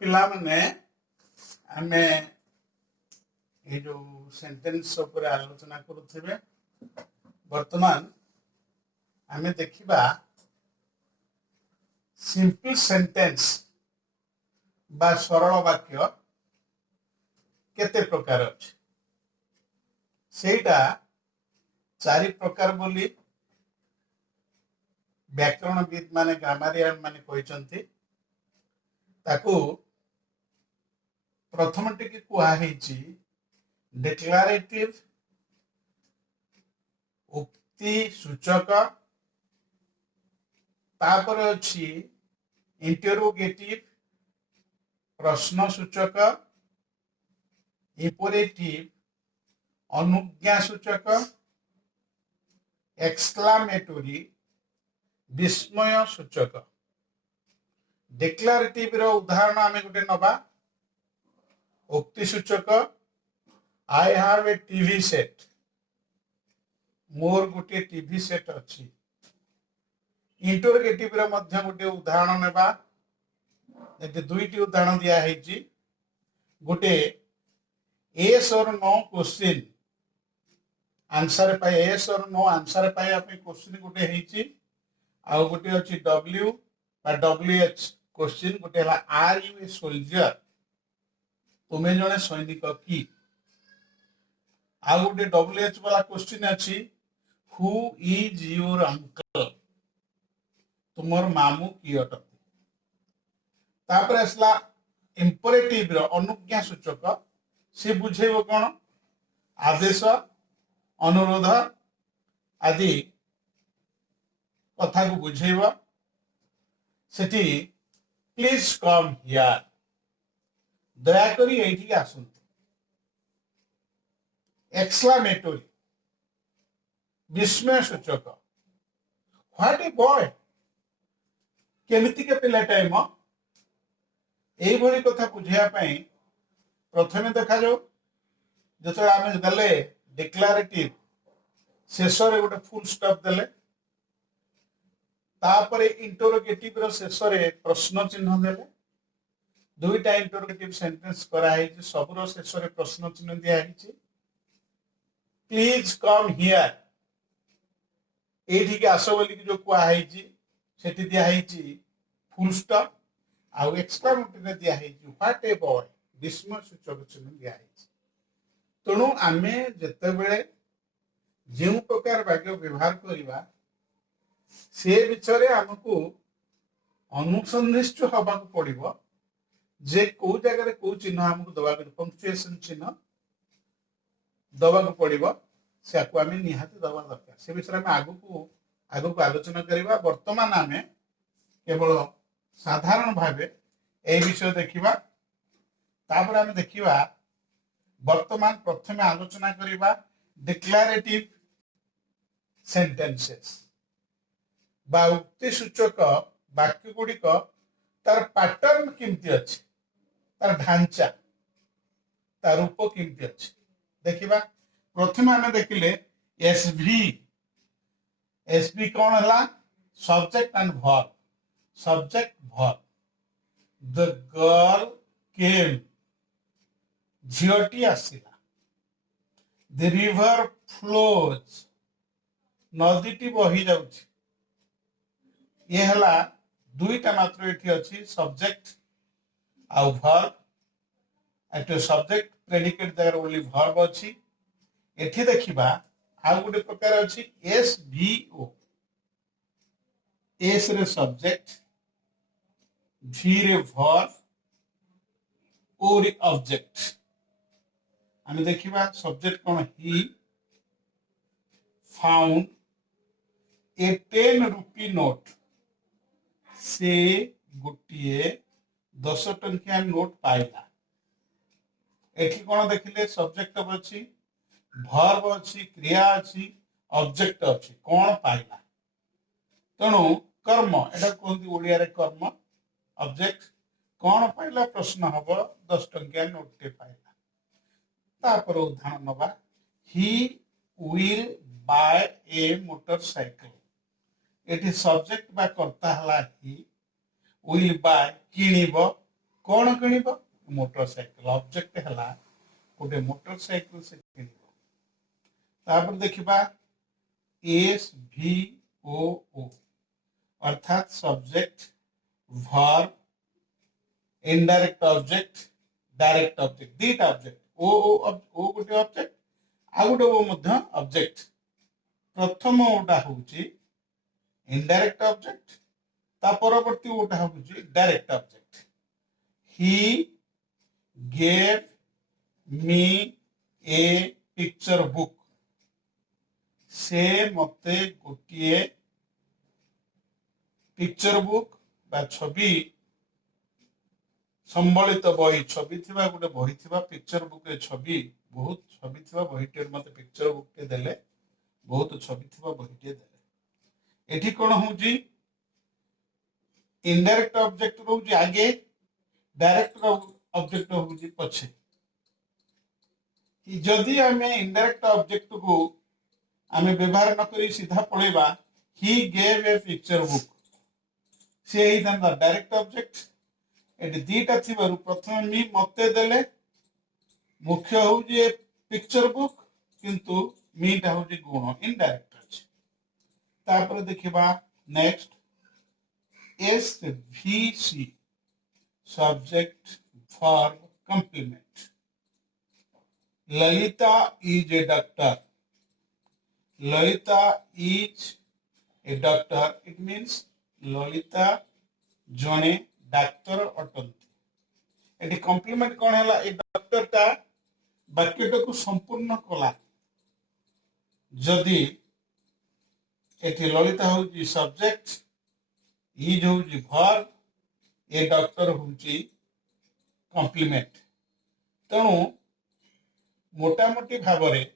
पिला माने आमे ये जो सेंटेंस ऊपर आलोचना करुथिबे वर्तमान आमे देखिबा सिंपल सेंटेंस बा सरल वाक्य केते प्रकार अछि सेटा चारि प्रकार बोली व्याकरणविद माने ग्रामारियन माने कहिसंती ताकू प्रथम टिके कुआ हेची डिक्लेरेटिव उक्ति सूचक तापर अछि इंटरोगेटिव प्रश्न सूचक इंपोरेटिव अनुज्ञा सूचक एक्सक्लामेटोरी विस्मय सूचक डिक्लेरेटिव रो उदाहरण आमे गुटे नबा उक्ति सूचक I have a TV set मोर गुटे टीवी सेट अछि इंटरोगेटिव रो मध्य गुटे उदाहरण नेबा एते दुईटी उदाहरण दिया हेची गुटे yes or no question answer पाए yes or no आंसर पाए आपे क्वेश्चन गुटे हेची आ गुटे अछि w बा wh क्वेश्चन गुटे हला आर यू ए सोल्जर तुमे जने सैनिक की आ गुटे wh वाला क्वेश्चन अछि हु इज योर अंकल तुमर मामू की अटती तापर असला इंपरेटिव रो अनुज्ञा सूचक से बुझेबो कोन आदेश अनुरोध आदि कथा को बुझेबो सेठी प्लीज कम हियर दया करी एठी आसंतु एक्सक्लामेटोरी विस्मय सूचक व्हाट ए बॉय केमिति के पिला टाइम एई भली कथा बुझिया पई प्रथमे देखा जाओ जतो आमे गले डिक्लेरेटिव शेष रे गोटे फुल स्टॉप देले तापरे इंटरोगेटिव रो शेष रे प्रश्न चिन्ह देले दुईटा इंटरोगेटिव सेंटेंस करा है सब रो शेष रे प्रश्न चिन्ह दिया है प्लीज कम हियर एठी के आसो बोली जो कुआ है सेठी दिया है फुल स्टॉप आ एक्सक्लामेटरी दिया है व्हाट ए बॉय विस्मय सूचक चिन्ह दिया है तेणु आमे जते बेले जो प्रकार वाक्य व्यवहार करिबा से विचारे हमको अनुसंधिष्ट हवा को पड़िबो जे को जगह रे को चिन्ह हमको दबा के पंक्चुएशन चिन्ह दबा को पड़िबो से को आमे निहाती दबा दरकार से विषय में आगु को आलोचना करिबा वर्तमान आमे केवल साधारण भावे ए विषय देखिबा तापर आमे देखिबा वर्तमान प्रथमे आलोचना करिबा डिक्लेरेटिव सेंटेंसेस बा उक्ति सूचक वाक्य गुड़िक तार पैटर्न किमती अछि तार ढांचा तार रूप किमती अछि देखिबा प्रथमे आमे देखिले एसवी कौन हला subject and verb subject verb the girl came झियोटी आसिला द रिवर फ्लोज नदीटी बही जाउछि ये हला दुईटा मात्र एठी अछि सब्जेक्ट आ वर्ब एटो subject predicate there only verb अछि एठी देखिबा आ गुटे प्रकार अछि एसवीओ एस रे सब्जेक्ट वी रे वर्ब ओ रे ऑब्जेक्ट आमे देखिबा सब्जेक्ट कोन he found a 10 rupee note से गोटे 10 टंकिया नोट पाइला एठी कोन देखिले सब्जेक्ट अछि वर्ब अछि क्रिया अछि ऑब्जेक्ट अछि कोन पाइला तणु कर्म एटा कोंती ओडिया रे कर्म ऑब्जेक्ट कोन पाइला प्रश्न हबो 10 टंकिया नोट टे पाइला तापर उदाहरण नबा he will buy A motorcycle eighty subject बा कर्ता हला ही विल बाय किनिबो कौन किणिब मोटरसाइकेल ऑब्जेक्ट है गोटे मोटरसाइकेल से किणिब तापर देखिबा एस भी ओ ओ अर्थात subject verb indirect object direct object दीटा ऑब्जेक्ट ओ गोटे ऑब्जेक्ट आ गोटे ओ मध्य ऑब्जेक्ट प्रथम ओटा होउची इनडायरेक्ट ऑब्जेक्ट ता परवर्ती ओटा होउची direct object he gave me A picture book से मते गोटे पिक्चर बुक बा छवि संबलित बही छवि थिबा गोटे बही थिबा पिक्चर बुक रे छवि बहुत छवि थिबा बहीटे मते पिक्चर बुक टे देले बहुत छवि थिबा बहीटे देले एठी कोन होउची इनडायरेक्ट ऑब्जेक्ट रहउची आगे डायरेक्ट ऑब्जेक्ट होउची पछे कि जदि हमें इनडायरेक्ट ऑब्जेक्ट को आमे व्यवहार न करी सीधा पळेबा he gave a picture book से ही था डायरेक्ट ऑब्जेक्ट एटी दीटा थिबारु प्रथम मी मते देले मुख्य हो जे पिक्चर बुक किंतु मीटा हो जे गुण इनडायरेक्ट अछि तापर देखिबा next S V C subject verb complement Lalita is a doctor Lalita is a doctor it means Lalita जने डाक्तर अटंती एटी कॉम्प्लीमेंट कौन है ए डॉक्टर टा वाक्यटा को संपूर्ण कला जदि एटी ललिता होउची सब्जेक्ट इज होउची वर्ब ए डॉक्टर होउची कॉम्प्लीमेंट तेणु मोटामोटी भाव में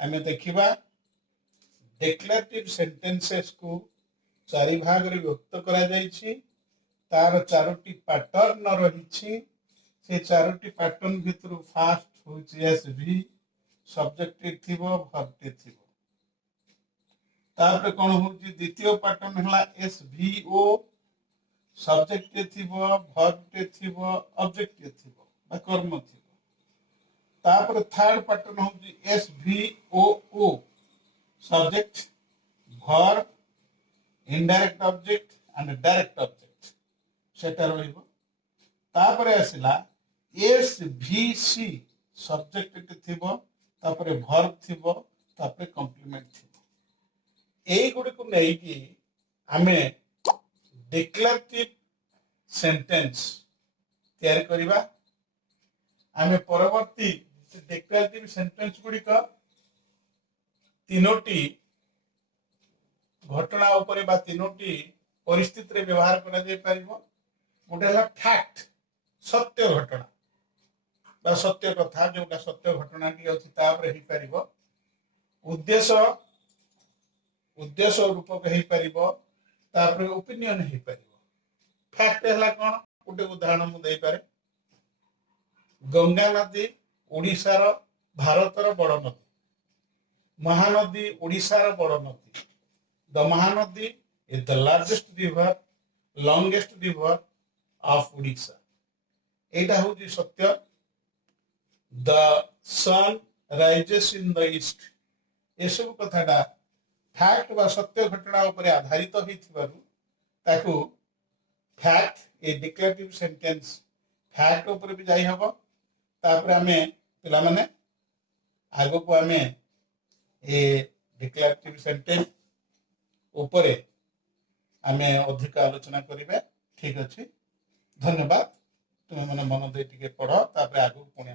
आमे देखिबा डिक्लेरेटिव सेंटेंसेस को चारि भाग रे विभक्त करा जायछि तार चारोटी पैटर्न रही से चारोटी पैटर्न भितर फास्ट होउछि एस भी सब्जेक्ट थिबो वर्ब टे थिबो तापर कोन होउछि द्वितीय पैटर्न हला एस भी ओ सब्जेक्ट टे थिबो वर्ब टे थिबो ऑब्जेक्ट टे थिबो बा कर्म थिबो तापर थर्ड पैटर्न होउछि S V O subject verb indirect object and direct object सेटा रहिबो तापरे आसिला एस भी सी सब्जेक्ट टे थिबो तापरे वर्ब थिबो तापरे कॉम्प्लीमेंट थिबो एई गुडी को नै कि हमें डिक्लेरेटिव सेंटेंस तैयार करिबा हमें परवर्ती डिक्लेरेटिव सेंटेंस गुडी का तीनोटी घटना उपरे बा तीनोटी परिस्थिति रे व्यवहार करा जाय परिबो गोटे हला फैक्ट सत्य घटना बा सत्य कथा जोटा सत्य घटना टी अछि तापर ही परिबो उद्देश्य उद्देश्य रूपक ही परिबो तापर ओपिनियन ही परिबो फैक्ट हला कोन गोटे उदाहरण मु देई पारे गंगा नदी ओडिसा रो भारत रो बड़ नदी महानदी ओडिसा रो बड़ नदी the Mahanadi is the largest river longest river of Odisha एटा होची सत्य the sun rises in the east ए सब कथाटा फैक्ट बा सत्य घटना ऊपर आधारित होई थिबारु ताकू फैक्ट ए डिक्लेरेटिव सेंटेंस फैक्ट ऊपर भी जाई हबो तापर हमें पिला माने आगो को हमें ए डिक्लेरेटिव सेंटेंस ऊपर आमे अधिक आलोचना करिबे ठीक अछि धन्यवाद तुम मन दे टिके पढ़ तापर आगो पुणी